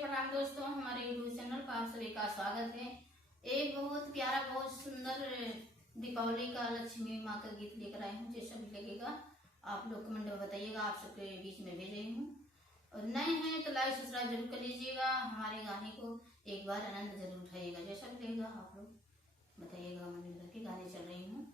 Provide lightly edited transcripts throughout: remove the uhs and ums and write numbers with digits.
प्रणाम दोस्तों, हमारे यूट्यूब चैनल पर आप सभी का स्वागत है। एक बहुत प्यारा बहुत सुंदर दीपावली का लक्ष्मी माँ का गीत लेकर आई हूँ। जैसा भी लगेगा आप लोग कमेंट में बताइएगा, आप सबके बीच में भेज रही हूँ। और नए हैं तो लाइक सब्सक्राइब जरूर कर लीजिएगा, हमारे गाने को एक बार आनंद जरूर उठाइएगा। जैसा भी लगेगा आप लोग बताइएगा। मन के गाने चल रही हूँ।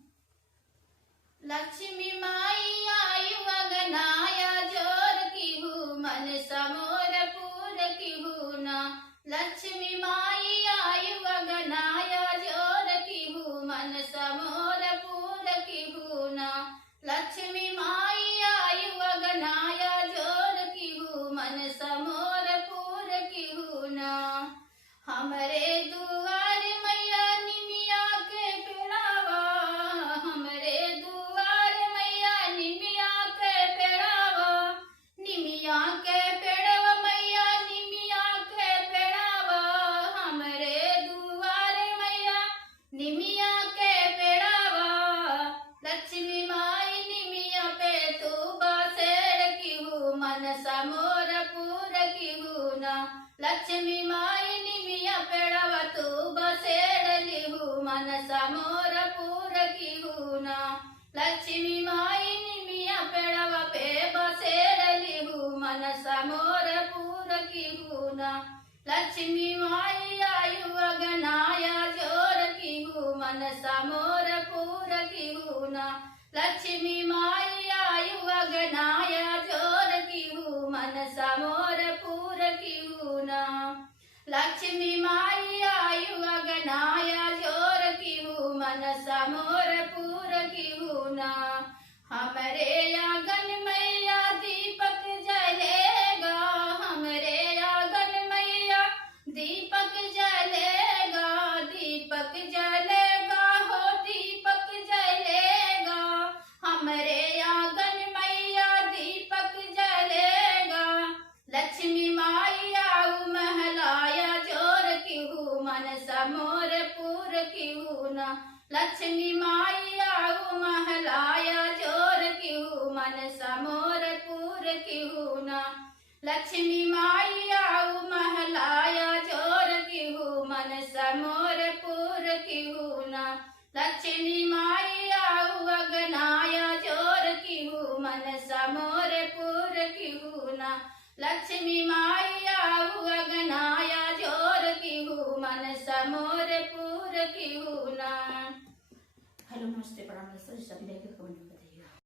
लक्ष्मी माई आयु अगनाया जोर की हूँ, मन समोर पूर की हूँ ना। लक्ष्मी माई आयु अगनाया जोर की हूँ, मन समोर पूर की हूँ ना। लक्ष्मी माई आयु अगनाया जोर की हूँ, मन समोर पूर की हूँ ना। हमरे दुआर मैया निमिया के पेड़ावा, हमरे दुआर मैया निमिया के पेड़ावा, निमिया के पेड़वा मैया निमिया के पेड़ावा। हमरे दुआर मैया निमिया के पेड़ावा, लक्ष्मी माई निमिया पे तू बसेड़ की हूँ, मन समोर पूर की हूँ ना। लक्ष्मी माई निमिया पेड़वा तू बसेड़ ली हूँ, मन समोर पूर की हूँ ना। लक्ष्मी माई निमिया पेड़वा पे बसेड़ ली हूँ, मन समोर पूर की हूँ ना। लक्ष्मी माई आयु अगनाया जोर की हूँ, मन समोर पूर की हूँ ना। लक्ष्मी माई आयु अगनाया जोर की हूँ, मन समोर पूर की हूँ ना। लक्ष्मी माई आयु अगनाया जोर की हूँ, मन समोर पूर की हूँ ना। हमरे आंगन मैया दीपक जलेगा, हमरे आंगन मैया दीपक जलेगा, दीपक जलेगा हो दीपक जलेगा। हमरे आंगन मैया दीपक जलेगा, लक्ष्मी माई आऊ महलाया जोर की हूँ, मन समोर पूर की हूँ ना। लक्ष्मी माई आऊ महलाया जोर की हूँ, मन समोर पूर की हूँ ना। लक्ष्मी माई आऊ महलाया जोर की हूँ, मन समोर पूर की हूँ ना। लक्ष्मी माई आऊ अगनाया जोर की हूँ, मन समोर पूर की हूँ ना। लक्ष्मी माई आऊ अगनाया जोर की हूँ, मन समोर पूर की हूँ ना। हेलो नमस्ते प्रणाम दोस्तों, सभी कमेंट